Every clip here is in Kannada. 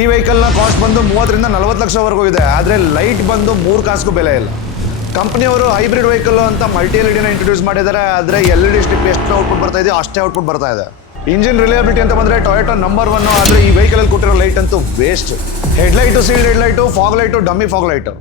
ಈ ವೆಹಿಕಲ್ನ ಕಾಸ್ಟ್ ಬಂದು 30 ರಿಂದ 40 ಲಕ್ಷವರೆಗೂ ಇದೆ. ಆದರೆ ಲೈಟ್ ಬಂದು 3 ಕಾಸ್ಗೂ ಬೆಲೆ ಇಲ್ಲ. ಕಂಪ್ನಿಯವರು ಹೈಬ್ರಿಡ್ ವೆಹಿಕಲ್ ಅಂತ ಮಲ್ಟಿ ಎಲ್ ಇಂಟ್ರೊಡ್ಯೂಸ್ ಮಾಡಿದ್ದಾರೆ. ಆದರೆ LED ಸ್ಟಿಪ್ ಎಷ್ಟು ಔಟ್ಪುಟ್ ಬರ್ತಾ ಇದೆ ಅಷ್ಟೇ ಔಟ್ಪುಟ್ ಬರ್ತಾ ಇದೆ. ಇಂಜಿನ್ ರಿಲಯಬಿಲಿಟಿ ಅಂತ ಬಂದರೆ ಟೊಯೋಟಾ ನಂಬರ್ 1. ಆದರೆ ಈ ವೆಹಿಕಲ್ ಅಲ್ಲಿ ಕೊಟ್ಟಿರೋ ಲೈಟ್ ಅಂತೂ waste. Headlight, sealed headlight, fog light, dummy fog light.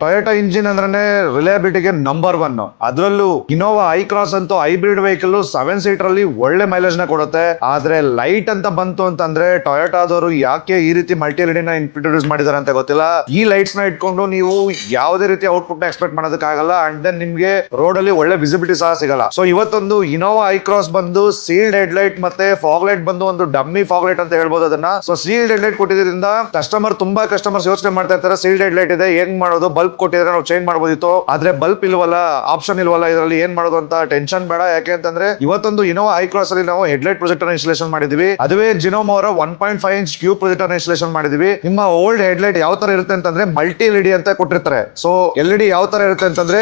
Toyota engine ಅಂದ್ರೆ ರಿಲಯಬಿಲಿಟಿಗೆ ನಂಬರ್ 1. ಅದರಲ್ಲೂ ಇನೋವಾ ಐ ಕ್ರಾಸ್ ಅಂತೂ ಹೈಬ್ರಿಡ್ ವೆಹಿಕಲ್ 7 ಸೀಟರ್ ಅಲ್ಲಿ ಒಳ್ಳೆ ಮೈಲೇಜ್ ನ ಕೊಡುತ್ತೆ. ಆದ್ರೆ ಲೈಟ್ ಅಂತ ಬಂತು ಅಂತಂದ್ರೆ ಟೊಯೋಟಾದವರು ಯಾಕೆ ಈ ರೀತಿ ಮಲ್ಟಿ ಎಲ್ ಇಂಟ್ರೊಡ್ಯೂಸ್ ಮಾಡಿದಾರೆ ಅಂತ ಗೊತ್ತಿಲ್ಲ. ಈ ಲೈಟ್ಸ್ ನ ಇಟ್ಕೊಂಡು ನೀವು ಯಾವುದೇ ರೀತಿ ಔಟ್ಪುಟ್ ನ ಎಕ್ಸ್ಪೆಕ್ಟ್ ಮಾಡೋದಕ್ಕಾಗಲ್ಲ. ಅಂಡ್ ದೆನ್ ನಿಮ್ಗೆ ರೋಡ್ ಅಲ್ಲಿ ಒಳ್ಳೆ ವಿಸಿಬಿಲಿಟಿ ಸಹ ಸಿಗಲ್ಲ. ಸೊ ಇವತ್ತೊಂದು ಇನೋವಾ ಐ ಕ್ರಾಸ್ ಬಂದು ಸೀಲ್ಡ್ ಹೆಡ್ ಲೈಟ್ ಮತ್ತೆ ಫಾಗ್ ಲೈಟ್ ಬಂದು ಒಂದು ಡಮ್ಮಿ ಫಾಗ್ ಲೈಟ್ ಅಂತ ಹೇಳ್ಬೋದು ಅದನ್ನ. ಸೊ ಸೀಲ್ಡ್ ಹೆಡ್ ಲೈಟ್ ಕೊಟ್ಟಿದ್ರಿಂದ ತುಂಬಾ ಕಸ್ಟಮರ್ಸ್ ಯೋಚನೆ ಮಾಡ್ತಾ ಇರ್ತಾರೆ, ಸೀಲ್ಡ್ ಹೆಡ್ ಲೈಟ್ ಇದೆ ಏನ್ ಮಾಡೋದು, ಬಲ್ಬ್ ಕೊಟ್ಟಿದ್ರೆ ನಾವು ಚೇಂಜ್ ಮಾಡಬಹುದಿತ್ತು, ಆದ್ರೆ ಬಲ್ಬ್ ಇಲ್ವಲ್ಲ, ಆಪ್ಷನ್ ಇಲ್ವಲ್ಲ, ಇದರಲ್ಲಿ ಏನ್ ಮಾಡೋದು ಅಂತ ಟೆನ್ಷನ್ ಬೇಡ. ಯಾಕೆ ಅಂತಂದ್ರೆ ಇವತ್ತೊಂದು ಇನೋವಾ ಐ ಕ್ರಾಸ್ ಅಲ್ಲಿ ನಾವು ಹೆಡ್ ಲೈಟ್ ಪ್ರೊಜೆಕ್ಟರ್ ಇನ್ಸ್ಟಾಲೇಷನ್ ಮಾಡಿದ್ವಿ. ಅದುವೇ ಜಿನೋಮ್ ಅವರ 1.5 ಇಂಚ್ ಕ್ಯೂಬ್ ಪ್ರೊಜೆಕ್ಟರ್ ಇನ್ಸ್ಟಾಲೇಷನ್ ಮಾಡಿದ್ವಿ. ನಿಮ್ಮ ಓಲ್ಡ್ ಹೆಡ್ ಲೈಟ್ ಯಾವ ತರ ಇರುತ್ತೆ ಅಂತಂದ್ರೆ ಮಲ್ಟಿ LED ಅಂತ ಕೊಟ್ಟಿರ್ತಾರೆ. ಸೊ LED ಯಾವ ತರ ಇರುತ್ತೆ ಅಂತಂದ್ರೆ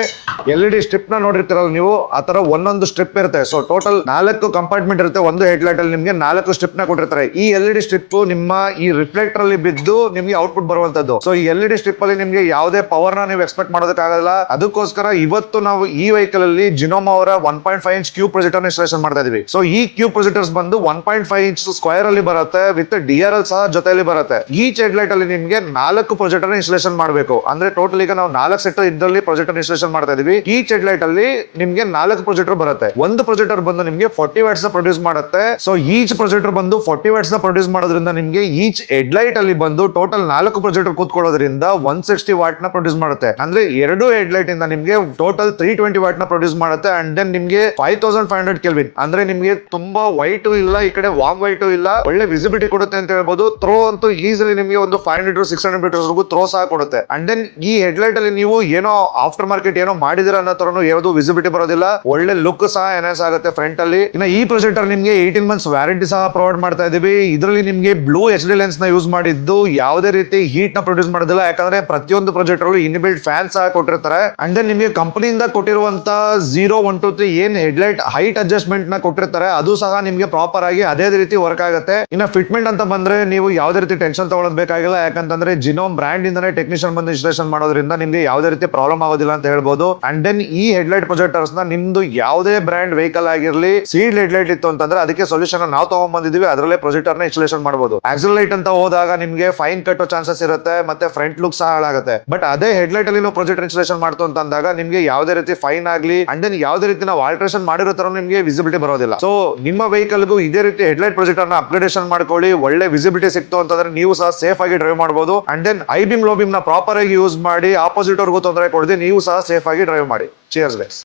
LED ಸ್ಟ್ರಿಪ್ ನ ನೋಡಿರ್ತೀರಲ್ಲ ನೀವು, ಆ ತರ ಒಂದೊಂದು ಸ್ಟ್ರಿಪ್ ಇರುತ್ತೆ. ಸೊ ಟೋಟಲ್ 4 ಕಂಪಾರ್ಟ್ಮೆಂಟ್ ಇರುತ್ತೆ ಒಂದು ಹೆಡ್ ಲೈಟ್ ಅಲ್ಲಿ. ನಿಮ್ಗೆ 4 ಸ್ಟ್ರಿಪ್ ನ ಕೊಟ್ಟಿರ್ತಾರೆ. ಈ LED ಸ್ಟ್ರಿಪ್ ನಿಮ್ಮ ಈ ರಿಫ್ಲೆಕ್ಟರ್ ಅಲ್ಲಿ ಬಿದ್ದು ನಿಮ್ಗೆ ಔಟ್ಪುಟ್ ಬರುವಂತದ್ದು. ಸೊ ಈ LED ಸ್ಟ್ರಿಪ್ ಅಲ್ಲಿ ನಿಮ್ಗೆ ಯಾವುದೇ ಪವರ್ ನ ನೀವು ಎಕ್ಸ್ಪೆಕ್ಟ್ ಮಾಡೋದಕ್ಕಾಗಲ್ಲ. ಅದಕ್ಕೋಸ್ಕರ ಇವತ್ತು ನಾವು ಈ ವೆಹಿಕಲ್ ಅಲ್ಲಿ ಜಿನೋಮ್ ಅವರ 1.5 ಇಂಚ್ ಕ್ಯೂಬ್ ಪ್ರೊಜೆಕ್ಟರ್ ಇನ್ಸ್ಟಾಲೇಷನ್ ಮಾಡ್ತಾ ಇದೀವಿ. ಸೊ ಈ ಕ್ಯೂಬ್ ಪ್ರೊಜೆಕ್ಟರ್ಸ್ ಬಂದು 1.5 ಇಂಚ್ ಸ್ಕ್ವೇರ್ ಅಲ್ಲಿ ಬರುತ್ತೆ, ವಿತ್ DRL ಸಹ ಜೊತೆಯಲ್ಲಿ ಬರುತ್ತೆ. ಈಚ್ ಹೆಡ್ ಲೈಟ್ ಅಲ್ಲಿ ನಿಮ್ಗೆ 4 ಪ್ರೊಜೆಕ್ಟರ್ ಇನ್ಸ್ಟಾಲೇಷನ್ ಮಾಡಬೇಕು. ಅಂದ್ರೆ ಟೋಟಲ್ ಈಗ ನಾವು 4 ಸೆಟ್ ಇದರಲ್ಲಿ ಪ್ರೊಜೆಕ್ಟರ್ ಇನ್ಸ್ಟಾಲೇಷನ್ ಮಾಡ್ತಾ ಇದೀವಿ. ಈಚ್ ಹೆಡ್ ಲೈಟ್ ಅಲ್ಲಿ ನಿಮ್ಗೆ 4 ಪ್ರೊಜೆಕ್ಟರ್ ಬರುತ್ತೆ. ಒಂದು ಪ್ರೊಜೆಕ್ಟರ್ ಬಂದು ನಿಮ್ಗೆ 40 ವ್ಯಾಟ್ಸ್ ಪ್ರೊಡ್ಯೂಸ್ ಮಾಡುತ್ತೆ. ಸೊ ಈಚ್ ಪ್ರೊಜೆಕ್ಟರ್ ಬಂದು 40 ವ್ಯಾಟ್ಸ್ ಪ್ರೊಡ್ಯೂಸ್ ಮಾಡೋದ್ರಿಂದ ನಿಮ್ಗೆ ಈಚ್ ಹೆಡ್ ಲೈಟ್ ಅಲ್ಲಿ ಬಂದು ಟೋಟಲ್ 4 ಪ್ರೊಜೆಕ್ಟರ್ ಕೂತ್ಕೊಳ್ಳೋದ್ರಿಂದ 160 ವಾಟ್ ನ ಪ್ರೊಡ್ಯೂಸ್ ಮಾಡುತ್ತೆ. ಅಂದ್ರೆ 2 ಹೆಡ್ ಲೈಟ್ ಇಂದ ನಿಮ್ಗೆ ಟೋಟಲ್ 320 ವಾಟ್ ನ ಪ್ರೊಡ್ಯೂಸ್ ಮಾಡುತ್ತೆ. ಅಂಡ್ ದೆನ್ ನಿಮ್ಗೆ 5500 ಕೆಲ್ವಿನ್ ಅಂದ್ರೆ ನಿಮ್ಗೆ ತುಂಬಾ ವೈಟ್ ಇಲ್ಲ, ಈ ಕಡೆ ವಾಮ್ ವೈಟ್ ಇಲ್ಲ, ಒಳ್ಳೆ ವಿಸಿಬಿಲಿಟಿ ಕೊಡುತ್ತೆ ಅಂತ ಹೇಳ್ಬೋದು. ಥ್ರೋ ಅಂತೂ ಈಸಿಲಿ ನಿಮ್ಗೆ ಒಂದು 500 600 ಮೀಟರ್ಸ್ ವರೆಗೂ ಥ್ರೋ ಸಹ ಕೊಡುತ್ತೆ. ಅಂಡ್ ದೆನ್ ಈ ಹೆಡ್ ಲೈಟ್ ಅಲ್ಲಿ ನೀವು ಏನೋ ಆಫ್ಟರ್ ಮಾರ್ಕೆಟ್ ಏನೋ ಮಾಡಿದಿರ ಅನ್ನೋ ತರನು ಯಾವುದು ವಿಸಿಬಿಲಿಟಿ ಬರೋದಿಲ್ಲ. ಒಳ್ಳೆ ಲುಕ್ ಸಹ ಎನ್ಹಾನ್ಸ್ ಆಗುತ್ತೆ ಫ್ರಂಟ್ ಅಲ್ಲಿ. ಇನ್ನು ಈ ಪ್ರೊಜೆಕ್ಟರ್ ನಿಮ್ಗೆ 18 ಮಂತ್ಸ್ ವ್ಯಾರಂಟಿ ಸಹ ಪ್ರೊವೈಡ್ ಮಾಡ್ತಾ ಇದೀವಿ. ಇದರಲ್ಲಿ ನಿಮ್ಗೆ ಬ್ಲೂ HD ಲೆನ್ಸ್ ನ ಯೂಸ್ ಮಾಡಿದ್ದು ಯಾವುದೇ ರೀತಿ ಹೀಟ್ ನ ಪ್ರೊಡ್ಯೂಸ್ ಮಾಡೋದಿಲ್ಲ. ಯಾಕಂದ್ರೆ ಪ್ರತಿಯೊಂದು ಪ್ರೊಜೆಕ್ಟರ್ ಇನ್ಬಿಲ್ಟ್ ಫ್ಯಾನ್ ಸಹ ಕೊಟ್ಟಿರ್ತಾರೆ. ಅಂಡ್ ದೆನ್ ನಿಮಗೆ ಕಂಪನಿಯಿಂದ ಕೊಟ್ಟಿರುವಂತ 0 1 2 3 ಏನ್ ಹೆಡ್ ಲೈಟ್ ಹೈಟ್ ಅಡ್ಜಸ್ಟ್ಮೆಂಟ್ ನ ಕೊಟ್ಟಿರ್ತಾರೆ ಅದು ಸಹ ನಿಮ್ಗೆ ಪ್ರಾಪರ್ ಆಗಿ ಅದೇ ರೀತಿ ವರ್ಕ್ ಆಗುತ್ತೆ. ಇನ್ನು ಫಿಟ್ಮೆಂಟ್ ಅಂತ ಬಂದ್ರೆ ನೀವು ಯಾವುದೇ ರೀತಿ ಟೆನ್ಷನ್ ತಗೊಳ್ಳೋದು ಬೇಕಾಗಿಲ್ಲ. ಯಾಕಂತಂದ್ರೆ ಜಿನೋಮ್ ಬ್ರ್ಯಾಂಡ್ ಇಂದಾನೆ ಟೆಕ್ನಿಷಿಯನ್ ಬಂದು ಇನ್ಸ್ಟಾಲೇಷನ್ ಮಾಡೋದ್ರಿಂದ ನಿಮ್ಗೆ ಯಾವುದೇ ರೀತಿ ಪ್ರಾಬ್ಲಮ್ ಆಗೋದಿಲ್ಲ ಅಂತ ಹೇಳ್ಬೋದು. ಅಂಡ್ ದೆನ್ ಈ ಹೆಡ್ ಲೈಟ್ ಪ್ರೊಜೆಕ್ಟರ್ಸ್ ನ ನಿಮ್ದು ಯಾವುದೇ ಬ್ರ್ಯಾಂಡ್ ವೆಹಿಕಲ್ ಆಗಿರ್ಲಿ ಸೀಲ್ಡ್ ಹೆಡ್ ಲೈಟ್ ಇತ್ತು ಅಂತಂದ್ರೆ ಅದಕ್ಕೆ ಸೊಲ್ಯೂಷನ್ ನಾವು ತಗೊಂಡ್ ಬಂದಿದೀವಿ. ಅದರಲ್ಲೇ ಪ್ರೊಜೆಕ್ಟರ್ ನ ಇನ್ಸ್ಟಾಲೇಷನ್ ಮಾಡಬಹುದು. ಆಕ್ಸಿಲ್ ಲೈಟ್ ಅಂತ ಹೋದಾಗ ನಿಮ್ಗೆ ಫೈನ್ ಕಟ್ಟೋ ಚಾನ್ಸಸ್ ಇರುತ್ತೆ, ಮತ್ತೆ ಫ್ರಂಟ್ ಲುಕ್ ಸಹ ಹಾಳಾಗುತ್ತೆ. ಬಟ್ ಅದೇ ಹೆಡ್ ಲೈಟ್ ಅಲ್ಲಿ ನಾವು ಪ್ರೊಜೆಕ್ಟರ್ ಇನ್ಸ್ಟಾಲೇಷನ್ ಮಾಡ್ತು ಅಂತ ಅಂದಾಗ ನಿಮ್ಗೆ ಯಾವುದೇ ರೀತಿ ಫೈನ್ ಆಗ್ಲಿ ಅಂಡ್ ದೆನ್ ಯಾವುದೇ ರೀತಿ ನಾವು ಆಲ್ಟ್ರೇಷನ್ ಮಾಡಿರೋ ತರ ನಿಮ್ಗೆ ವಿಸಿಬಿಲಿಟಿ ಬರೋದಿಲ್ಲ. ಸೊ ನಿಮ್ಮ ವೆಹಿಕಲ್ ಗೂ ಇದೇ ರೀತಿ ಹೆಡ್ ಲೈಟ್ ಪ್ರೊಜೆಕ್ಟರ್ ನ ಅಪ್ಗ್ರೇಡೇಷನ್ ಮಾಡ್ಕೊಳ್ಳಿ. ಒಳ್ಳೆ ವಿಸಿಬಿಲಿಟಿ ಸಿಕ್ತು ಅಂತಂದ್ರೆ ನೀವು ಸಹ ಸೇಫ್ ಆಗಿ ಡ್ರೈವ್ ಮಾಡಬಹುದು. And then I Bhim low Bhim ನ ಪ್ರಾಪರ್ ಆಗಿ ಯೂಸ್ ಮಾಡಿ ಆಪೋಸಿಟ್ ಅವ್ರಿಗೂ ತೊಂದರೆ ಕೊಡದೆ ನೀವು ಸಹ ಸೇಫ್ ಆಗಿ ಡ್ರೈವ್ ಮಾಡಿ. Cheers guys.